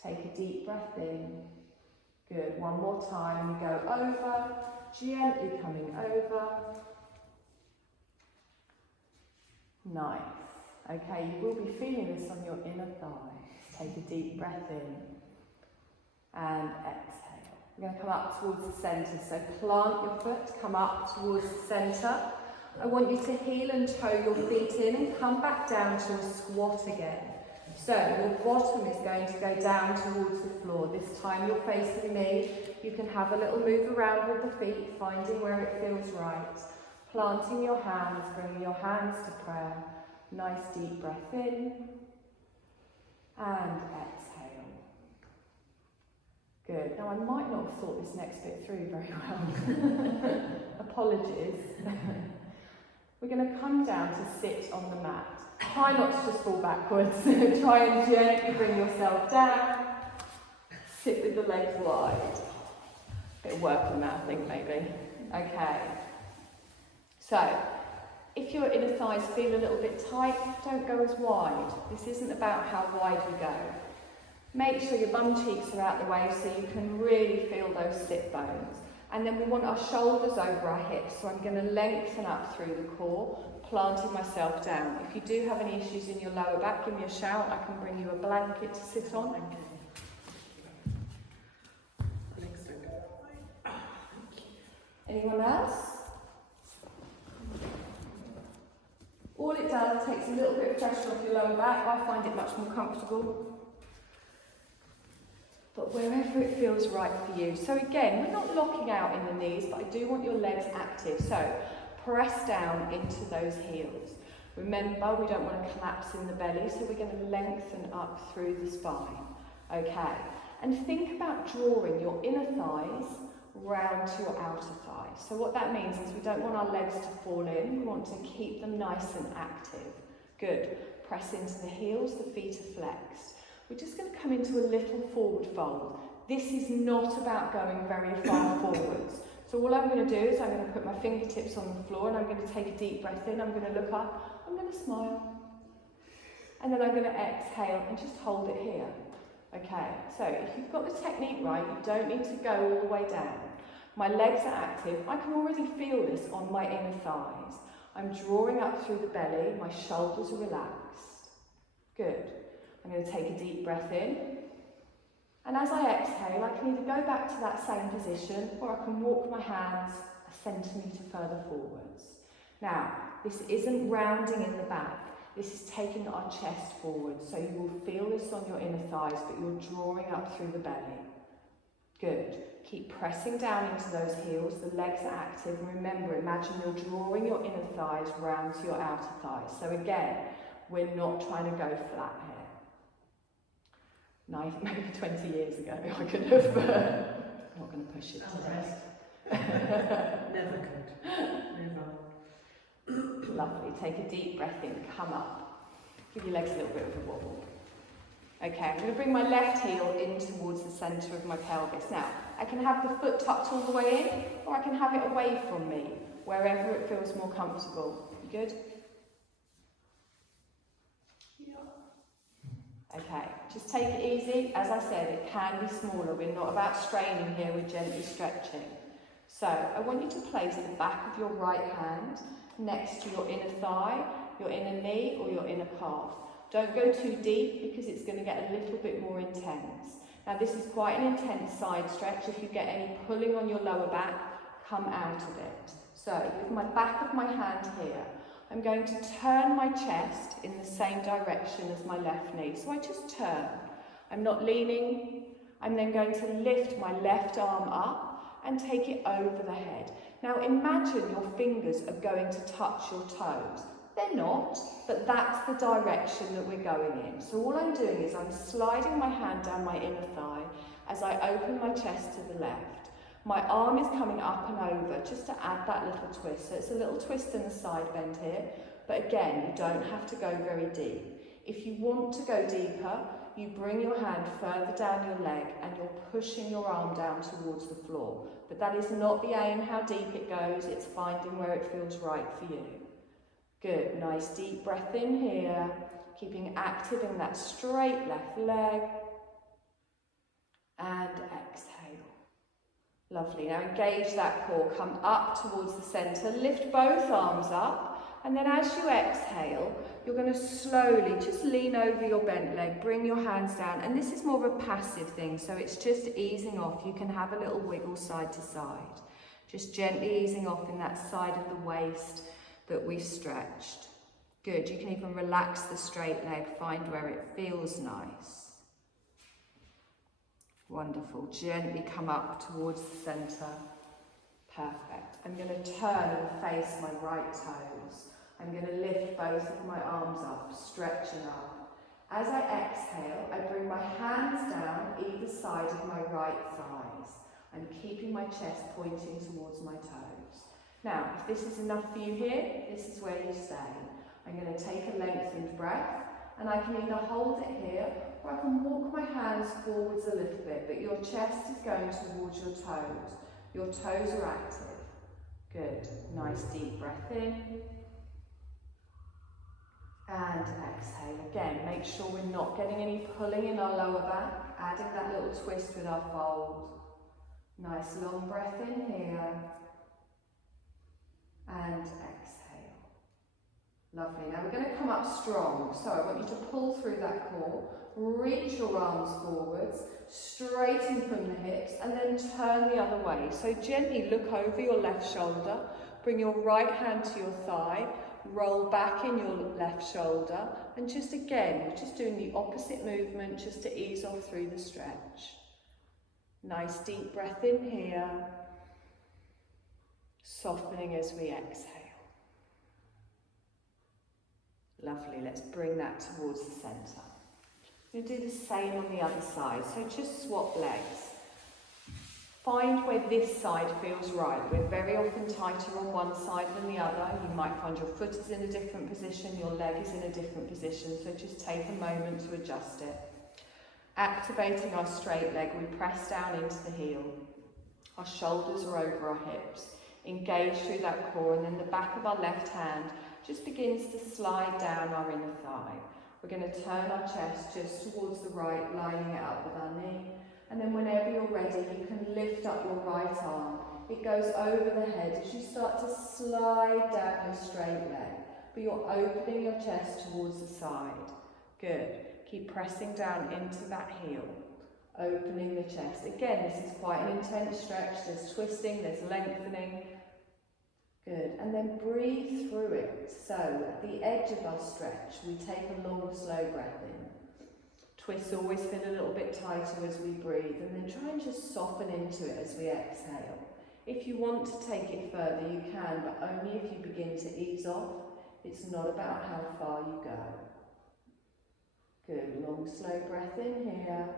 Take a deep breath in. Good, one more time. We go over, gently coming over. Nice. Okay, you will be feeling this on your inner thigh. Take a deep breath in and exhale. We're going to come up towards the centre. So plant your foot, come up towards the centre. I want you to heel and toe your feet in and come back down to a squat again. So your bottom is going to go down towards the floor. This time you're facing me. You can have a little move around with the feet, finding where it feels right. Planting your hands, bringing your hands to prayer. Nice deep breath in and exhale. Good. Now I might not have thought this next bit through very well. Apologies. We're going to come down to sit on the mat. Try not to just fall backwards. Try and gently bring yourself down. Sit with the legs wide. Bit of work on that, I think, maybe. Okay. So, if your inner thighs feel a little bit tight, don't go as wide. This isn't about how wide you go. Make sure your bum cheeks are out the way so you can really feel those sit bones. And then we want our shoulders over our hips, so I'm going to lengthen up through the core, planting myself down. If you do have any issues in your lower back, give me a shout. I can bring you a blanket to sit on. Anyone else? All it does, it takes a little bit of pressure off your lower back. I find it much more comfortable. But wherever it feels right for you. So again, we're not locking out in the knees, but I do want your legs active. So press down into those heels. Remember, we don't want to collapse in the belly, so we're going to lengthen up through the spine. Okay, and think about drawing your inner thighs round to your outer thighs. So what that means is we don't want our legs to fall in, we want to keep them nice and active. Good. Press into the heels, the feet are flexed. We're just going to come into a little forward fold. This is not about going very far forwards. So all I'm going to do is I'm going to put my fingertips on the floor and I'm going to take a deep breath in. I'm going to look up, I'm going to smile. And then I'm going to exhale and just hold it here. Okay, so if you've got the technique right, you don't need to go all the way down. My legs are active. I can already feel this on my inner thighs. I'm drawing up through the belly. My shoulders are relaxed. Good. I'm going to take a deep breath in. And as I exhale, I can either go back to that same position or I can walk my hands a centimetre further forwards. Now, this isn't rounding in the back. This is taking our chest forward. So you will feel this on your inner thighs, but you're drawing up through the belly. Good. Keep pressing down into those heels. The legs are active. And remember, imagine you're drawing your inner thighs round to your outer thighs. So again, we're not trying to go flat here. Now, maybe 20 years ago, I could have, I'm not going to push it today. Never could. Never. Lovely. Take a deep breath in. Come up. Give your legs a little bit of a wobble. Okay, I'm going to bring my left heel in towards the centre of my pelvis. Now, I can have the foot tucked all the way in, or I can have it away from me, wherever it feels more comfortable. Good? Okay, just take it easy. As I said, it can be smaller. We're not about straining here, we're gently stretching. So, I want you to place the back of your right hand next to your inner thigh, your inner knee, or your inner calf. Don't go too deep because it's going to get a little bit more intense. Now, this is quite an intense side stretch. If you get any pulling on your lower back, come out of it. So, with my back of my hand here, I'm going to turn my chest in the same direction as my left knee. So I just turn. I'm not leaning. I'm then going to lift my left arm up and take it over the head. Now imagine your fingers are going to touch your toes. They're not, but that's the direction that we're going in. So all I'm doing is I'm sliding my hand down my inner thigh as I open my chest to the left. My arm is coming up and over just to add that little twist. So it's a little twist in the side bend here, but again, you don't have to go very deep. If you want to go deeper, you bring your hand further down your leg and you're pushing your arm down towards the floor. But that is not the aim, how deep it goes, it's finding where it feels right for you. Good, nice deep breath in here, keeping active in that straight left leg, and exhale. Lovely, now engage that core, come up towards the centre, lift both arms up, and then as you exhale, you're going to slowly just lean over your bent leg, bring your hands down, and this is more of a passive thing, so it's just easing off. You can have a little wiggle side to side, just gently easing off in that side of the waist that we've stretched. Good, you can even relax the straight leg, find where it feels nice. Wonderful. Gently come up towards the centre. Perfect. I'm going to turn and face my right toes. I'm going to lift both of my arms up, stretching up. As I exhale, I bring my hands down either side of my right thighs. I'm keeping my chest pointing towards my toes. Now, if this is enough for you here, this is where you stay. I'm going to take a lengthened breath, and I can either hold it here, or I can walk my hands forwards a little bit, but your chest is going towards your toes. Your toes are active. Good. Nice deep breath in. And exhale. Again, make sure we're not getting any pulling in our lower back, adding that little twist with our fold. Nice long breath in here. And exhale. Lovely. Now we're going to come up strong. So I want you to pull through that core. Reach your arms forwards, straighten from the hips, and then turn the other way. So gently look over your left shoulder, bring your right hand to your thigh, Roll back in your left shoulder, and just again, we're just doing the opposite movement just to ease off through the stretch. Nice deep breath in here, softening as we exhale. Lovely, let's bring that towards the centre. We're going to do the same on the other side, so just swap legs. Find where this side feels right. We're very often tighter on one side than the other. You might find your foot is in a different position, your leg is in a different position, so just take a moment to adjust it. Activating our straight leg, we press down into the heel. Our shoulders are over our hips. Engage through that core, and then the back of our left hand just begins to slide down our inner thigh. We're going to turn our chest just towards the right, lining it up with our knee. And then whenever you're ready, you can lift up your right arm. It goes over the head as you start to slide down your straight leg. But you're opening your chest towards the side. Good. Keep pressing down into that heel. Opening the chest. Again, this is quite an intense stretch. There's twisting, there's lengthening. Good. And then breathe through it. So at the edge of our stretch, we take a long, slow breath in. Twists always feel a little bit tighter as we breathe, and then try and just soften into it as we exhale. If you want to take it further, you can, but only if you begin to ease off. It's not about how far you go. Good, long, slow breath in here,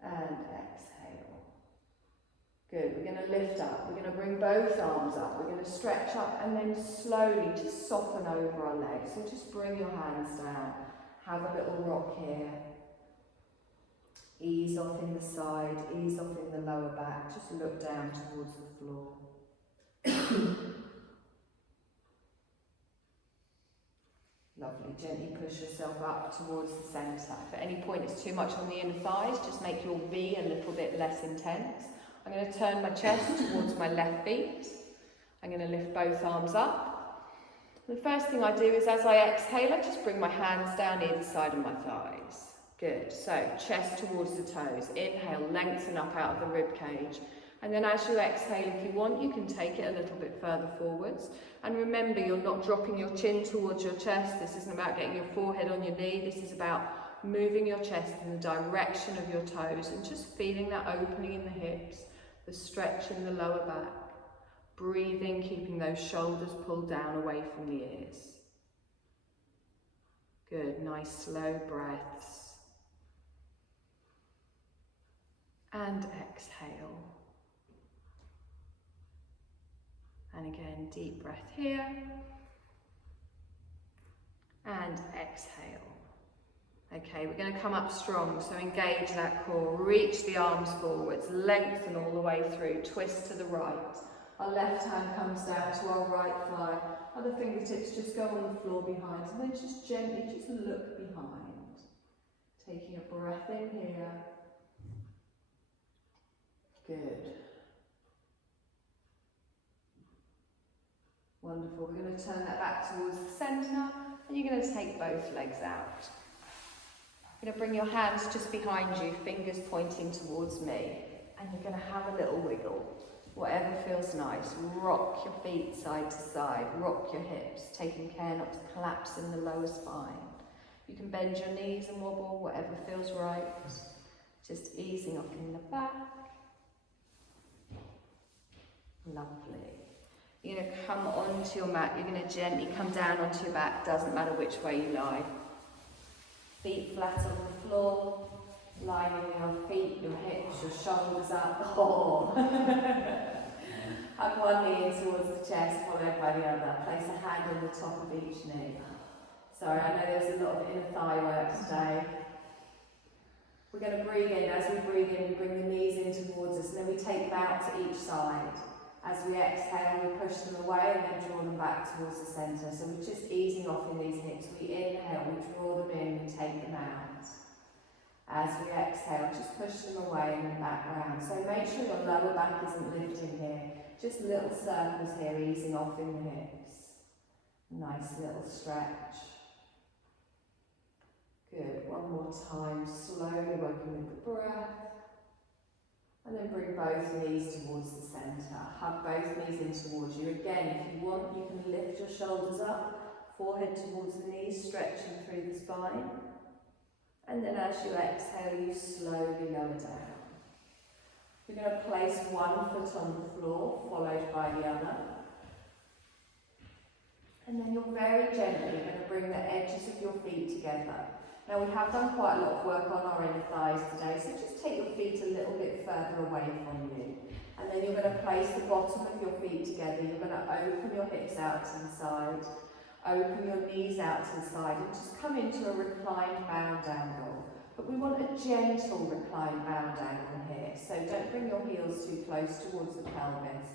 and exhale. Good, we're going to lift up, we're going to bring both arms up, we're going to stretch up, and then slowly just soften over our legs. So just bring your hands down. Have a little rock here. Ease off in the side, ease off in the lower back. Just look down towards the floor. Lovely. Gently push yourself up towards the centre. If at any point it's too much on the inner thighs, just make your V a little bit less intense. I'm going to turn my chest towards my left feet. I'm going to lift both arms up. The first thing I do is as I exhale, I just bring my hands down either side of my thighs. Good. So chest towards the toes. Inhale, lengthen up out of the rib cage. And then as you exhale, if you want, you can take it a little bit further forwards. And remember, you're not dropping your chin towards your chest. This isn't about getting your forehead on your knee. This is about moving your chest in the direction of your toes and just feeling that opening in the hips, the stretch in the lower back. Breathing, keeping those shoulders pulled down away from the ears. Good, nice slow breaths. And exhale. And again, deep breath here. And exhale. Okay, we're going to come up strong, so engage that core. Reach the arms forwards, lengthen all the way through, twist to the right. Our left hand comes down to our right thigh. Other fingertips just go on the floor behind, and then just gently just look behind. Taking a breath in here. Good. Wonderful. We're going to turn that back towards the centre, and you're going to take both legs out. You're going to bring your hands just behind you, fingers pointing towards me, and you're going to have a little wiggle. Whatever feels nice. Rock your feet side to side, rock your hips, taking care not to collapse in the lower spine. You can bend your knees and wobble, whatever feels right. Just easing off in the back. Lovely. You're going to come onto your mat, you're going to gently come down onto your back, doesn't matter which way you lie. Feet flat on the floor. Lining your feet, your hips, your shoulders up. Oh. Hug one knee in towards the chest, followed by the other. Place a hand on the top of each knee. Sorry, I know there's a lot of inner thigh work today. We're going to breathe in. As we breathe in, we bring the knees in towards us, and then we take them out to each side. As we exhale, we push them away and then draw them back towards the centre. So we're just easing off in these hips. We inhale, we draw them in and take them out. As we exhale, just push them away and back round. So make sure your lower back isn't lifting here. Just little circles here, easing off in the hips. Nice little stretch. Good. One more time, slowly working with the breath. And then bring both knees towards the centre. Hug both knees in towards you. Again, if you want, you can lift your shoulders up, forehead towards the knees, stretching through the spine. And then as you exhale, you slowly lower down. You're going to place one foot on the floor, followed by the other. And then you're very gently going to bring the edges of your feet together. Now we have done quite a lot of work on our inner thighs today, so just take your feet a little bit further away from you. And then you're going to place the bottom of your feet together. You're going to open your hips out to the side, open your knees out to the side, and just come into a reclined bound angle. But we want a gentle reclined bound angle here, so don't bring your heels too close towards the pelvis.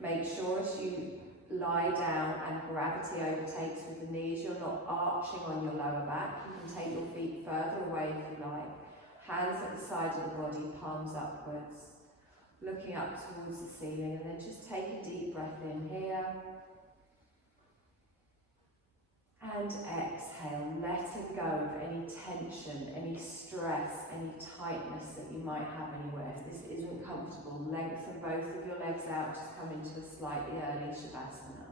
Make sure as you lie down and gravity overtakes with the knees, you're not arching on your lower back. You can take your feet further away if you like. Hands at the side of the body, palms upwards. Looking up towards the ceiling, and then just take a deep breath in here. And exhale, letting go of any tension, any stress, any tightness that you might have anywhere. If this isn't comfortable, lengthen both of your legs out, just come into a slightly early Shavasana.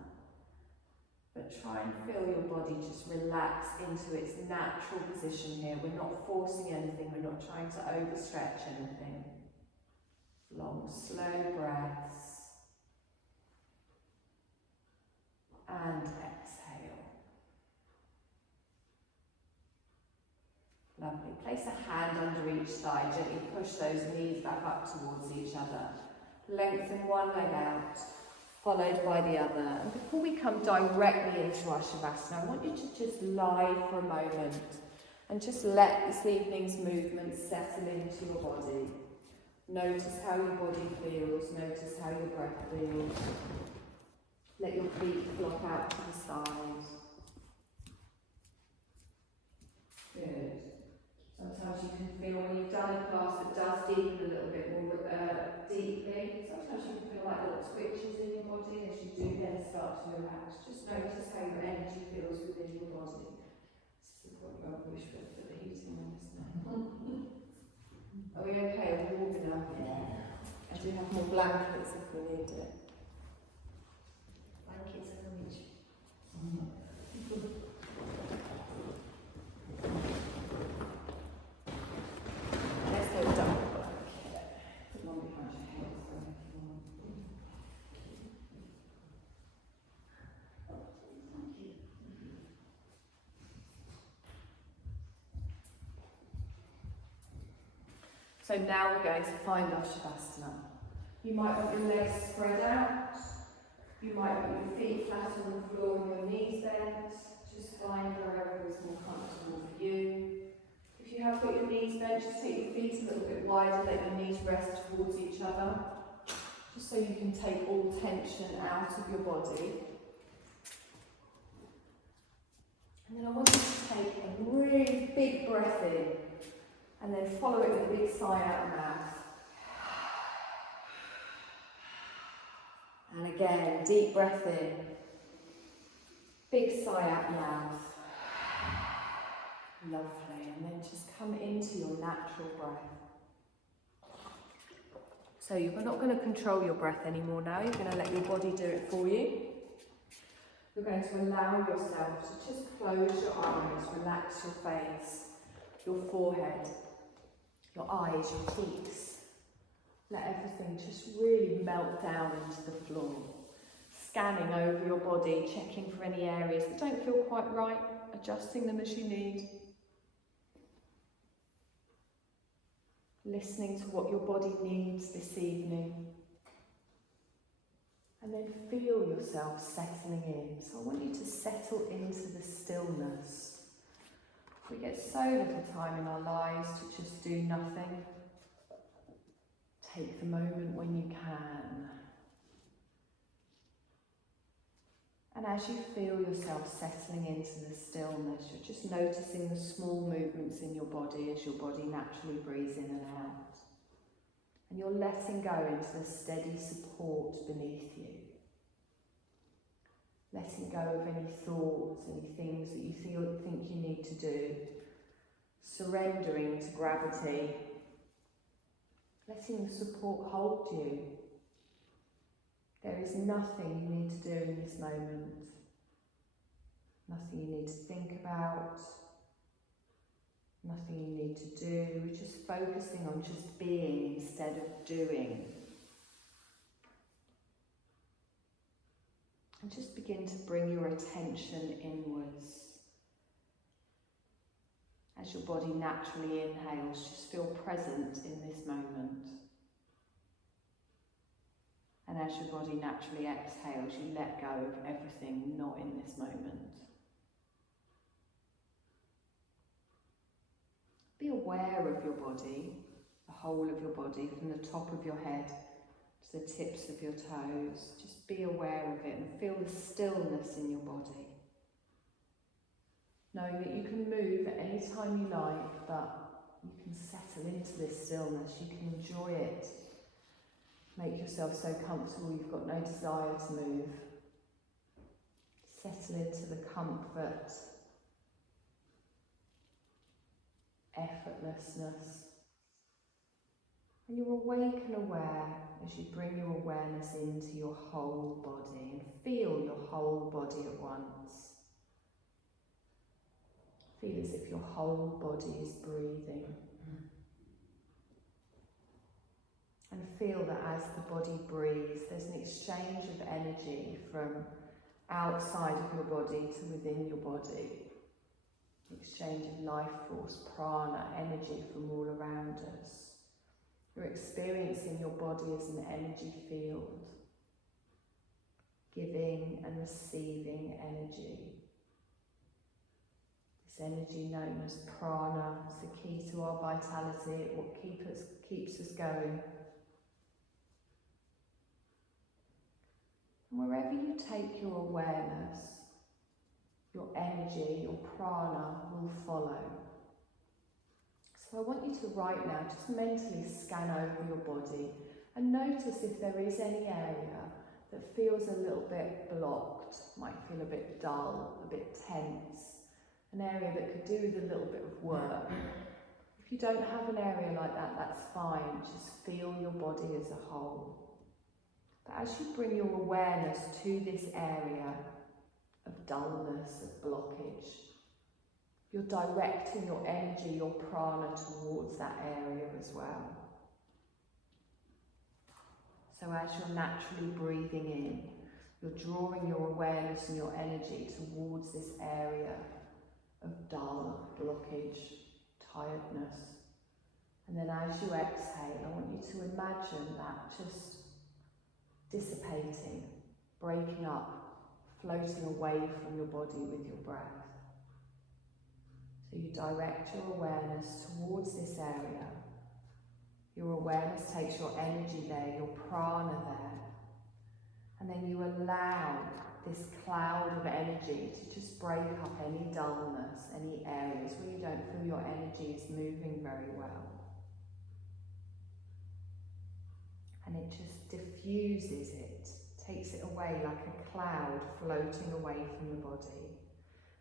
But try and feel your body just relax into its natural position here. We're not forcing anything, we're not trying to overstretch anything. Long, slow breaths. And exhale. Lovely. Place a hand under each thigh, gently push those knees back up towards each other. Lengthen one leg out, followed by the other. And before we come directly into our Shavasana, I want you to just lie for a moment and just let this evening's movement settle into your body. Notice how your body feels, notice how your breath feels. Let your feet flop out to the side. Good. Sometimes you can feel when you've done a class that does deepen a little bit more deeply, sometimes you can feel like little twitches in your body. As you do, then start to relax. Just notice how your energy feels within your body. This is the point where I wish we put the heating on, isn't it? Are we okay? Are we warm enough? Yeah. I do have more blankets if we need it. Blankets are rich. Let's go double blanket. Put one behind your head so if you want. Thank you. So now we're going to find our Shavasana. You might want your legs spread out. You might want your feet flat on the floor and your knees bent. Just find wherever is more comfortable for you. If you have got your knees bent, just take your feet a little bit wider, let your knees rest towards each other. Just so you can take all tension out of your body. And then I want you to take a really big breath in. And then follow it with a big sigh out the mouth. And again, deep breath in. Big sigh out the mouth. Lovely. And then just come into your natural breath. So you're not going to control your breath anymore now. You're going to let your body do it for you. You're going to allow yourself to just close your eyes, relax your face, your forehead, your eyes, your cheeks. Let everything just really melt down into the floor. Scanning over your body, checking for any areas that don't feel quite right, adjusting them as you need. Listening to what your body needs this evening. And then feel yourself settling in. So I want you to settle into the stillness. We get so little time in our lives to just do nothing. Take the moment when you can. And as you feel yourself settling into the stillness, you're just noticing the small movements in your body as your body naturally breathes in and out. And you're letting go into the steady support beneath you. Letting go of any thoughts, any things that you think you need to do. Surrendering to gravity. letting the support hold you. There is nothing you need to do in this moment, nothing you need to think about, nothing you need to do. We're just focusing on just being instead of doing. And just begin to bring your attention inwards. As your body naturally inhales, just feel present in this moment. And as your body naturally exhales, you let go of everything not in this moment. Be aware of your body, the whole of your body, from the top of your head to the tips of your toes. Just be aware of it and feel the stillness in your body. Knowing that you can move at any time you like, but you can settle into this stillness, you can enjoy it. Make yourself so comfortable you've got no desire to move. Settle into the comfort, effortlessness. And you're awake and aware as you bring your awareness into your whole body and feel your whole body at once. Feel as if your whole body is breathing. And feel that as the body breathes, there's an exchange of energy from outside of your body to within your body. Exchange of life force, prana, energy from all around us. You're experiencing your body as an energy field, giving and receiving energy. This energy known as prana is the key to our vitality, what keeps us going. And wherever you take your awareness, your energy, your prana will follow. So I want you to right now just mentally scan over your body and notice if there is any area that feels a little bit blocked, might feel a bit dull, a bit tense, an area that could do with a little bit of work. If you don't have an area like that, that's fine. Just feel your body as a whole. But as you bring your awareness to this area of dullness, of blockage, you're directing your energy, your prana towards that area as well. So as you're naturally breathing in, you're drawing your awareness and your energy towards this area of dull, blockage, tiredness. And then as you exhale, I want you to imagine that just dissipating, breaking up, floating away from your body with your breath. So you direct your awareness towards this area. Your awareness takes your energy there, your prana there. And then you allow this cloud of energy to just break up any dullness, any areas where you don't feel your energy is moving very well. And it just diffuses it, takes it away like a cloud floating away from the body.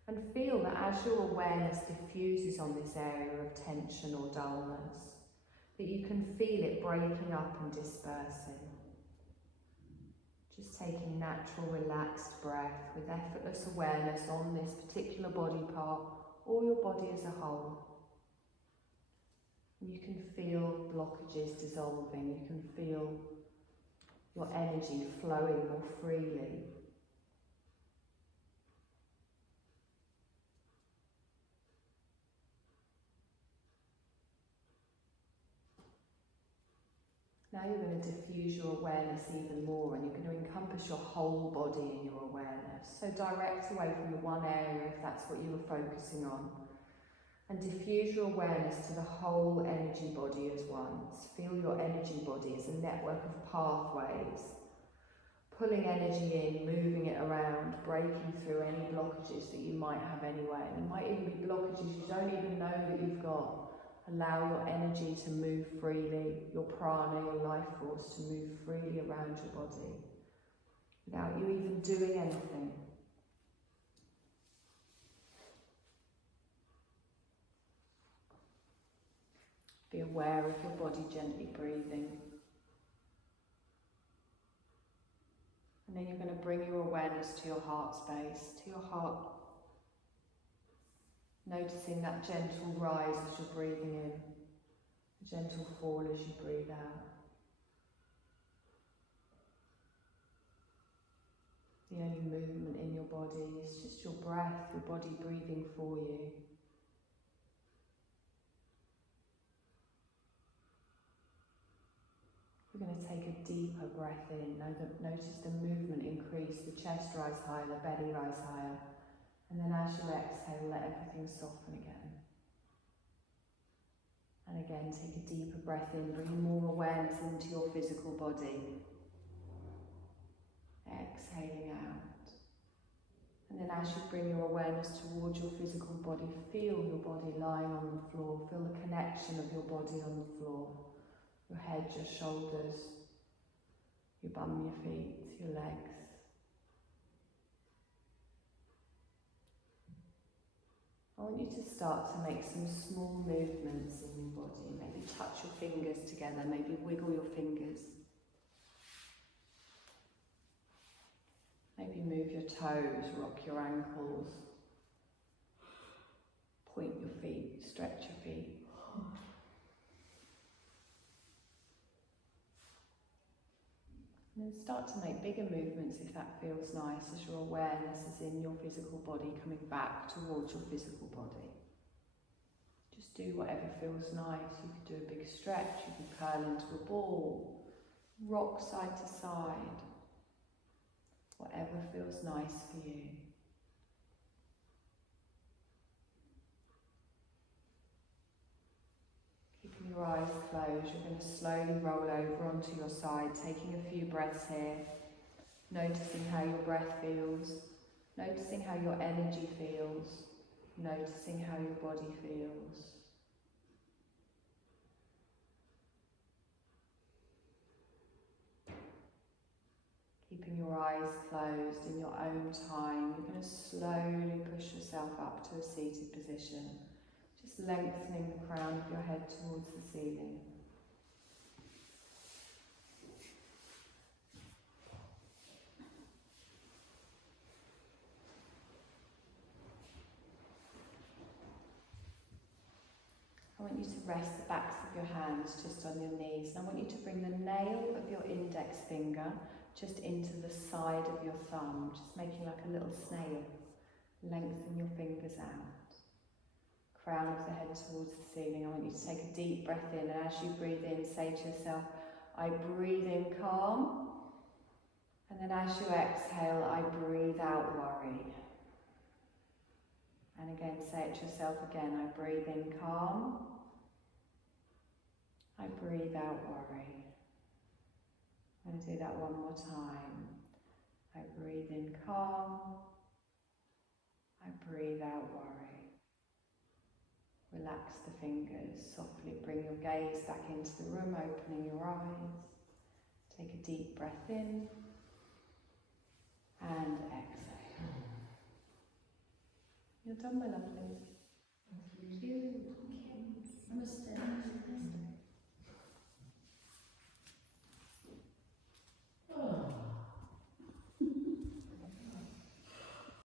And feel that as your awareness diffuses on this area of tension or dullness, that you can feel it breaking up and dispersing. Just taking natural, relaxed breath with effortless awareness on this particular body part or your body as a whole. And you can feel blockages dissolving, you can feel your energy flowing more freely. Now you're going to diffuse your awareness even more and you're going to encompass your whole body in your awareness. So direct away from the one area if that's what you were focusing on. And diffuse your awareness to the whole energy body as once. Feel your energy body as a network of pathways. Pulling energy in, moving it around, breaking through any blockages that you might have anyway. There might even be blockages you don't even know that you've got. Allow your energy to move freely, your prana, your life force to move freely around your body without you even doing anything. Be aware of your body gently breathing. And then you're going to bring your awareness to your heart space, to your heart. Noticing that gentle rise as you're breathing in, a gentle fall as you breathe out. The only movement in your body is just your breath, your body breathing for you. We're going to take a deeper breath in. Notice the movement increase, the chest rise higher, the belly rise higher. And then as you exhale, let everything soften again. And again, take a deeper breath in, bringing more awareness into your physical body. Exhaling out. And then as you bring your awareness towards your physical body, feel your body lying on the floor. Feel the connection of your body on the floor. Your head, your shoulders, your bum, your feet, your legs. I want you to start to make some small movements in your body. Maybe touch your fingers together, maybe wiggle your fingers. Maybe move your toes, rock your ankles. Point your feet, stretch your feet. And then start to make bigger movements if that feels nice, as your awareness is in your physical body, coming back towards your physical body. Just do whatever feels nice. You could do a big stretch, you could curl into a ball, rock side to side. Whatever feels nice for you. Keeping your eyes closed, you're going to slowly roll over onto your side, taking a few breaths here, noticing how your breath feels, noticing how your energy feels, noticing how your body feels. Keeping your eyes closed in your own time, you're going to slowly push yourself up to a seated position. Just lengthening the crown of your head towards the ceiling. I want you to rest the backs of your hands just on your knees. And I want you to bring the nail of your index finger just into the side of your thumb, just making like a little snail. Lengthen your fingers out. Crown of the head towards the ceiling. I want you to take a deep breath in, and as you breathe in, say to yourself, I breathe in calm. And then as you exhale, I breathe out worry. And again, say it to yourself again, I breathe in calm. I breathe out worry. I'm going to do that one more time. I breathe in calm. I breathe out worry. Relax the fingers, softly bring your gaze back into the room, opening your eyes. Take a deep breath in and exhale. You're done, my lovelies. Thank you. Namaste.